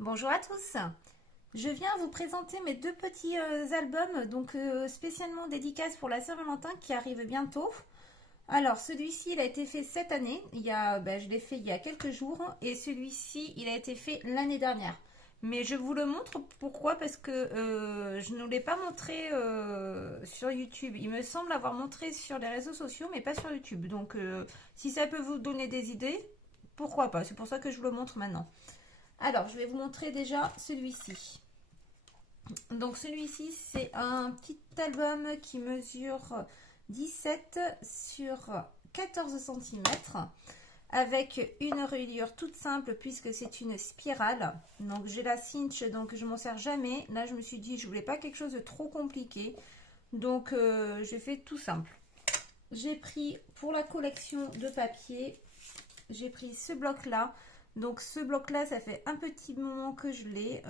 Bonjour à tous. Je viens vous présenter mes deux petits albums, donc spécialement dédicaces pour la Saint-Valentin qui arrive bientôt. Alors celui-ci il a été fait cette année, je l'ai fait il y a quelques jours, et celui-ci il a été fait l'année dernière. Mais je vous le montre pourquoi? Parce que je ne l'ai pas montré sur YouTube. Il me semble avoir montré sur les réseaux sociaux, mais pas sur YouTube. Donc si ça peut vous donner des idées, pourquoi pas? C'est pour ça que je vous le montre maintenant. Alors, je vais vous montrer déjà celui-ci. Donc, celui-ci, c'est un petit album qui mesure 17 sur 14 cm avec une reliure toute simple puisque c'est une spirale. Donc, j'ai la cinch, donc je m'en sers jamais. Là, je me suis dit, je voulais pas quelque chose de trop compliqué. Donc, j'ai fait tout simple. J'ai pris pour la collection de papier, j'ai pris ce bloc-là. Donc ce bloc-là, ça fait un petit moment que je l'ai.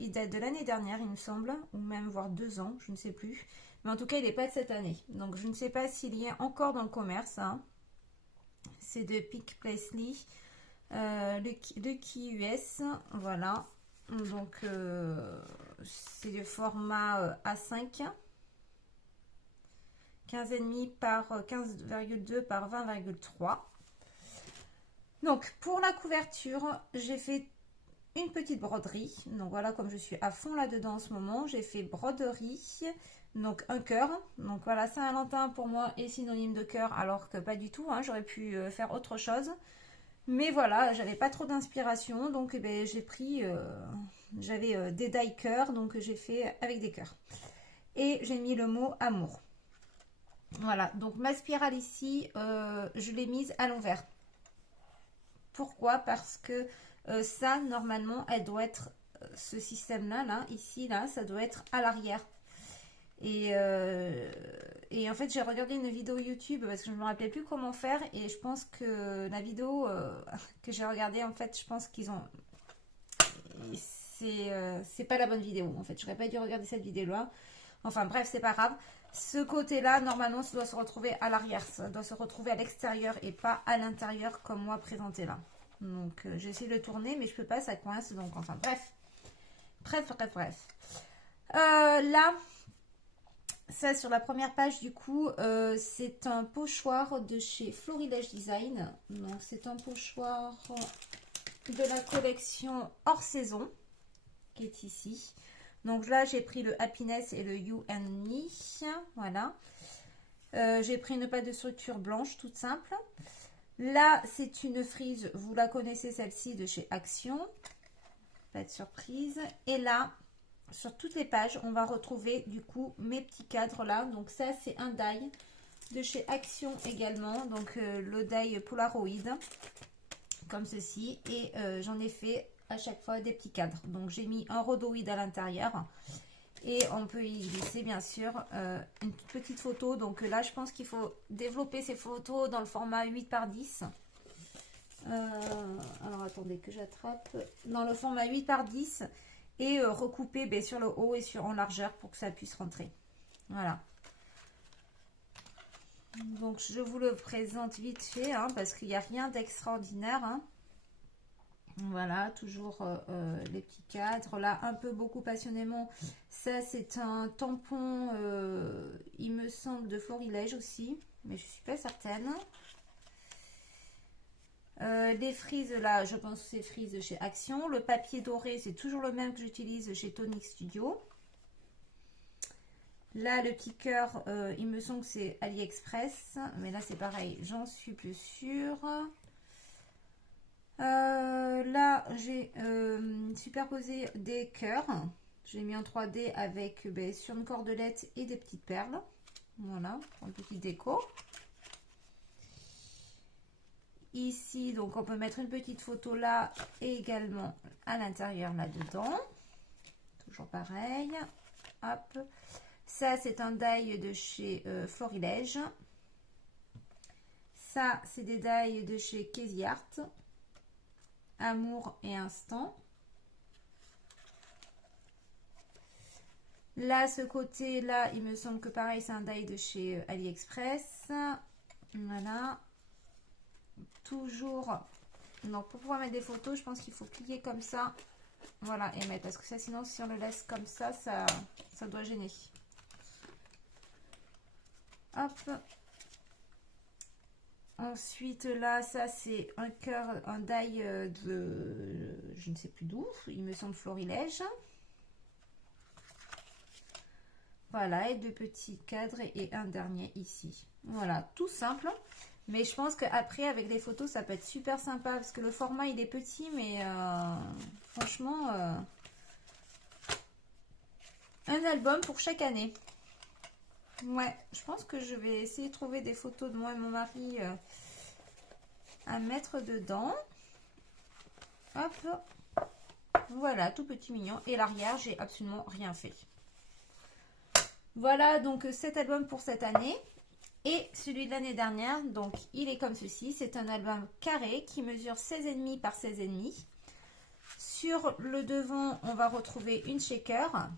Il date de l'année dernière, il me semble, ou même voire 2 ans, je ne sais plus. Mais en tout cas, il n'est pas de cette année. Donc je ne sais pas s'il y est encore dans le commerce, hein. C'est de Pick Placely, le Key US, voilà. Donc c'est du format A5, 15,5 par 15,2 par 20,3. Donc pour la couverture, j'ai fait une petite broderie. Donc voilà, comme je suis à fond là-dedans en ce moment, j'ai fait broderie, donc un cœur. Donc voilà, Saint-Valentin pour moi est synonyme de cœur, alors que pas du tout, hein, j'aurais pu faire autre chose. Mais voilà, j'avais pas trop d'inspiration, donc j'ai pris, j'avais des die cœurs, donc j'ai fait avec des cœurs. Et j'ai mis le mot amour. Voilà, donc ma spirale ici, je l'ai mise à l'envers. Pourquoi? Parce que ça, normalement, elle doit être, ce système-là, là, ici, là, ça doit être à l'arrière. Et en fait, j'ai regardé une vidéo YouTube parce que je ne me rappelais plus comment faire. Et je pense que la vidéo que j'ai regardée, en fait, je pense qu'ils ont... C'est pas la bonne vidéo, en fait. J'aurais pas dû regarder cette vidéo-là. Enfin bref, c'est pas grave. Ce côté-là, normalement, ça doit se retrouver à l'arrière. Ça doit se retrouver à l'extérieur et pas à l'intérieur comme moi présenté là. Donc j'essaie de le tourner, mais je peux pas, ça coince. Donc enfin bref. Bref. Là, ça sur la première page du coup, c'est un pochoir de chez Florilège Design. Donc c'est un pochoir de la collection hors saison qui est ici. Donc là, j'ai pris le Happiness et le You and Me. Voilà. J'ai pris une pâte de structure blanche, toute simple. Là, c'est une frise. Vous la connaissez, celle-ci, de chez Action. Pas de surprise. Et là, sur toutes les pages, on va retrouver, du coup, mes petits cadres là. Donc ça, c'est un die de chez Action également. Donc le die Polaroid, comme ceci. Et j'en ai fait à chaque fois des petits cadres. Donc j'ai mis un rhodoïde à l'intérieur et on peut y glisser bien sûr une petite photo. Donc là je pense qu'il faut développer ces photos dans le format 8 par 10. Alors attendez que j'attrape dans le format 8 par 10 et recouper sur le haut et en largeur pour que ça puisse rentrer. Voilà. Donc je vous le présente vite fait hein, parce qu'il n'y a rien d'extraordinaire hein. Voilà, toujours les petits cadres. Là, un peu beaucoup passionnément. Ça, c'est un tampon, il me semble, de Florilège aussi. Mais je ne suis pas certaine. Les frises, là, je pense que c'est frises chez Action. Le papier doré, c'est toujours le même que j'utilise chez Tonic Studio. Là, le petit cœur, il me semble que c'est AliExpress. Mais là, c'est pareil, j'en suis plus sûre. Là, j'ai superposé des cœurs. J'ai mis en 3D avec sur une cordelette et des petites perles. Voilà, pour une petite déco. Ici, donc on peut mettre une petite photo là et également à l'intérieur là-dedans. Toujours pareil. Hop. Ça, c'est un die de chez Florilège. Ça, c'est des die de chez Casey Art. Amour et instant. Là, ce côté-là, il me semble que pareil, c'est un die de chez AliExpress. Voilà. Toujours. Donc, pour pouvoir mettre des photos, je pense qu'il faut cliquer comme ça Voilà, et mettre, parce que ça, sinon, si on le laisse comme ça doit gêner. Hop. Ensuite, là, ça, c'est un cœur, un die de, je ne sais plus d'où, il me semble Florilège. Voilà, et deux petits cadres et un dernier ici. Voilà, tout simple. Mais je pense qu'après, avec les photos, ça peut être super sympa. Parce que le format, il est petit, mais franchement, un album pour chaque année. Ouais, je pense que je vais essayer de trouver des photos de moi et mon mari à mettre dedans. Hop. Voilà, tout petit mignon. Et l'arrière, j'ai absolument rien fait. Voilà, donc cet album pour cette année. Et celui de l'année dernière, donc il est comme ceci. C'est un album carré qui mesure 16,5 par 16,5. Sur le devant, on va retrouver une shaker.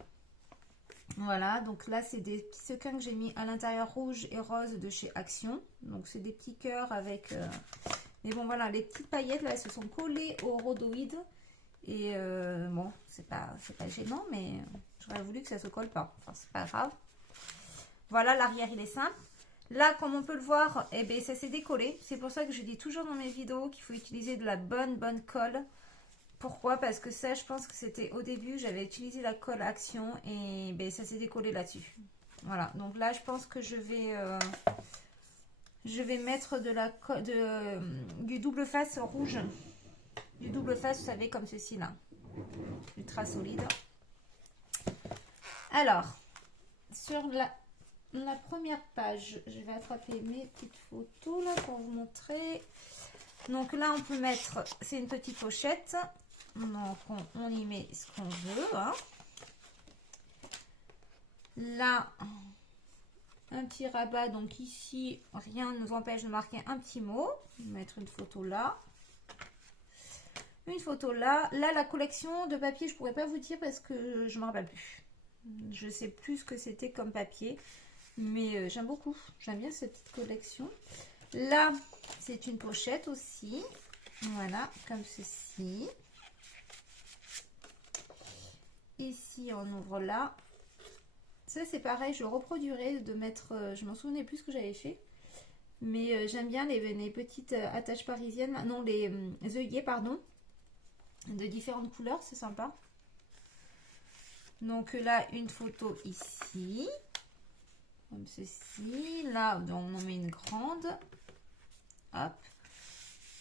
Voilà, donc là, c'est des petits sequins que j'ai mis à l'intérieur rouge et rose de chez Action. Donc, c'est des petits cœurs avec... Mais bon, voilà, les petites paillettes, là, elles se sont collées au rhodoïde. Et bon, c'est pas gênant, mais j'aurais voulu que ça se colle pas. Enfin, c'est pas grave. Voilà, l'arrière, il est simple. Là, comme on peut le voir, eh bien, ça s'est décollé. C'est pour ça que je dis toujours dans mes vidéos qu'il faut utiliser de la bonne colle. Pourquoi? Parce que ça, je pense que c'était au début, j'avais utilisé la colle Action et ben, ça s'est décollé là-dessus. Voilà, donc là, je pense que je vais mettre du double face rouge. Du double face, vous savez, comme ceci là. Ultra solide. Alors, sur la première page, je vais attraper mes petites photos là pour vous montrer. Donc là, on peut mettre, c'est une petite pochette. Donc, on y met ce qu'on veut. Hein. Là, un petit rabat. Donc ici, rien ne nous empêche de marquer un petit mot. Mettre une photo là. Une photo là. Là, la collection de papier, je ne pourrais pas vous dire parce que je ne me rappelle plus. Je ne sais plus ce que c'était comme papier. Mais j'aime beaucoup. J'aime bien cette petite collection. Là, c'est une pochette aussi. Voilà, comme ceci. Ici, on ouvre là. Ça, c'est pareil, je reproduirai de mettre... je m'en souvenais plus ce que j'avais fait. Mais j'aime bien les petites attaches parisiennes. Non, les œillets, pardon. De différentes couleurs, c'est sympa. Donc là, une photo ici. Comme ceci. Là, on en met une grande. Hop.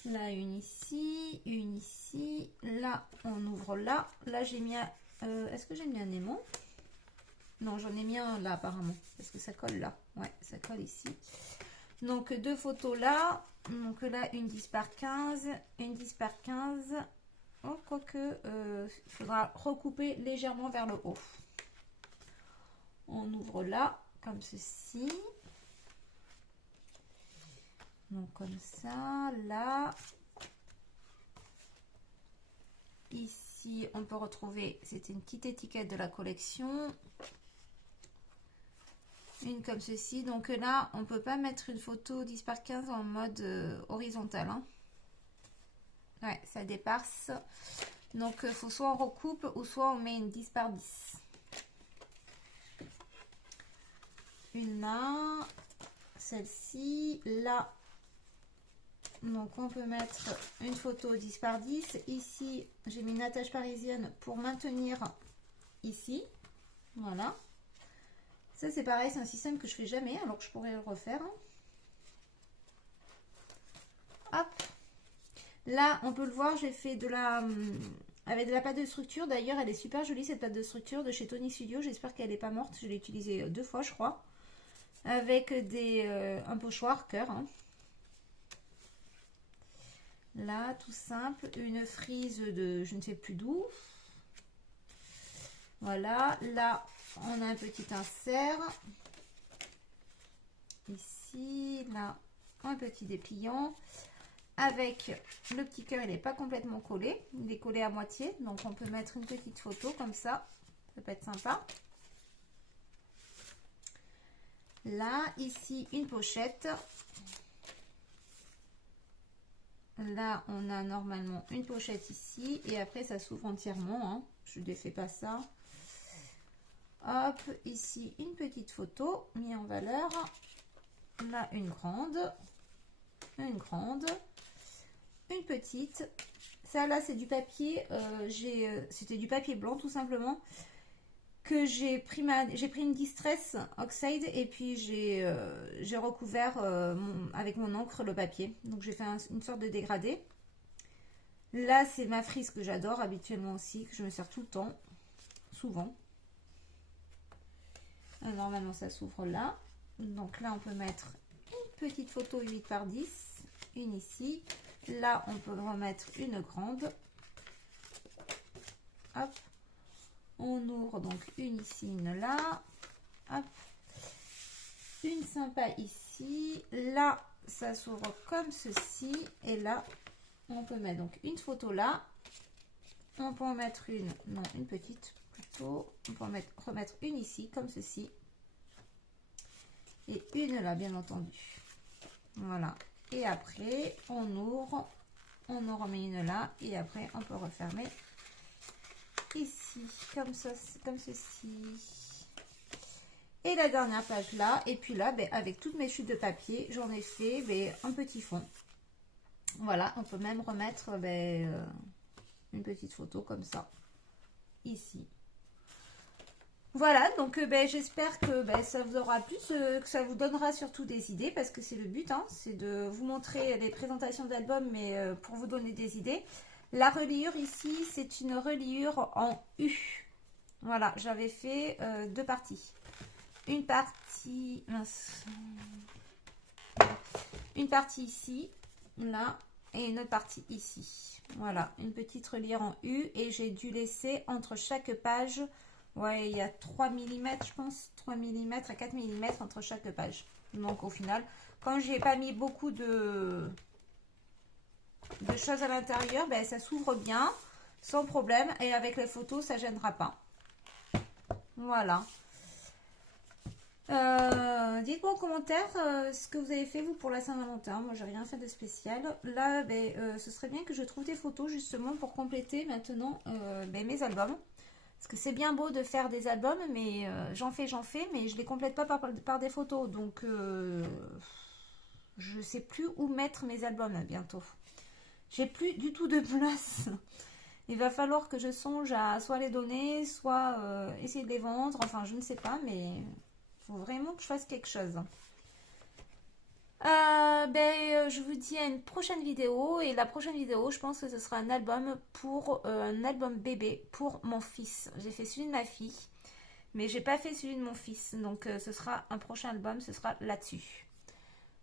Là, une ici. Une ici. Là, on ouvre là. Là, j'ai mis un... est-ce que j'ai mis un aimant? Non, j'en ai mis un là apparemment. Parce que ça colle là. Ouais, ça colle ici. Donc, deux photos là. Donc là, une 10 par 15. Une 10 par 15. Oh, quoique, il faudra recouper légèrement vers le haut. On ouvre là, comme ceci. Donc, comme ça, là. Ici, on peut retrouver, c'était une petite étiquette de la collection. Une comme ceci. Donc là, on ne peut pas mettre une photo 10 par 15 en mode horizontal. Hein. Ouais, ça dépasse. Donc, il faut soit on recoupe ou soit on met une 10 par 10. Une main. Celle-ci. Là. Donc, on peut mettre une photo 10 par 10. Ici, j'ai mis une attache parisienne pour maintenir ici. Voilà. Ça, c'est pareil, c'est un système que je fais jamais, alors que je pourrais le refaire. Hop. Là, on peut le voir, j'ai fait avec de la pâte de structure. D'ailleurs, elle est super jolie, cette pâte de structure de chez Tony Studio. J'espère qu'elle n'est pas morte. Je l'ai utilisée 2 fois, je crois. Avec un pochoir cœur. Hein. Là, tout simple. Une frise de je ne sais plus d'où. Voilà. Là, on a un petit insert. Ici, là, un petit dépliant. Avec le petit cœur, il n'est pas complètement collé. Il est collé à moitié. Donc, on peut mettre une petite photo comme ça. Ça peut être sympa. Là, ici, une pochette. Là, on a normalement une pochette ici. Et après, ça s'ouvre entièrement. Hein. Je ne défais pas ça. Hop, ici, une petite photo mise en valeur. Là, une grande. Une grande. Une petite. Ça, là, c'est du papier. C'était du papier blanc, tout simplement. Que j'ai pris une Distress Oxide et puis j'ai recouvert avec mon encre le papier. Donc j'ai fait une sorte de dégradé. Là c'est ma frise que j'adore habituellement aussi, que je me sers tout le temps, souvent. Normalement ça s'ouvre là. Donc là on peut mettre une petite photo 8 par 10, une ici. Là on peut remettre une grande. Hop. On ouvre donc une ici, une là. Hop. Une sympa ici. Là, ça s'ouvre comme ceci. Et là, on peut mettre donc une photo là. On peut en mettre une, non, une petite plutôt. On peut remettre une ici, comme ceci. Et une là, bien entendu. Voilà. Et après, on ouvre. On en remet une là. Et après, on peut refermer. Ici, comme ça, comme ceci. Et la dernière page là. Et puis là, ben, avec toutes mes chutes de papier, j'en ai fait un petit fond. Voilà, on peut même remettre une petite photo comme ça. Ici. Voilà, donc j'espère que ça vous aura plu, que ça vous donnera surtout des idées, parce que c'est le but, hein, c'est de vous montrer des présentations d'albums, mais pour vous donner des idées. La reliure ici, c'est une reliure en U. Voilà, j'avais fait deux parties. Une partie ici, là, et une autre partie ici. Voilà, une petite reliure en U, et j'ai dû laisser entre chaque page, ouais, il y a 3 mm, je pense, 3 mm à 4 mm entre chaque page. Donc au final, quand j'ai pas mis beaucoup de choses à l'intérieur, ça s'ouvre bien sans problème, et avec les photos ça gênera pas. Voilà, dites-moi en commentaire ce que vous avez fait vous pour la Saint-Valentin. Moi j'ai rien fait de spécial là. Ce serait bien que je trouve des photos justement pour compléter maintenant mes albums, parce que c'est bien beau de faire des albums, mais j'en fais, mais je les complète pas par des photos, donc je sais plus où mettre mes albums bientôt. J'ai plus du tout de place. Il va falloir que je songe à soit les donner, soit essayer de les vendre. Enfin, je ne sais pas, mais il faut vraiment que je fasse quelque chose. Je vous dis à une prochaine vidéo. Et la prochaine vidéo, je pense que ce sera un album un album bébé pour mon fils. J'ai fait celui de ma fille, mais j'ai pas fait celui de mon fils. Donc, ce sera un prochain album, ce sera là-dessus.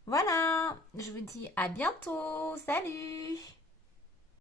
Voilà, je vous dis à bientôt. Salut!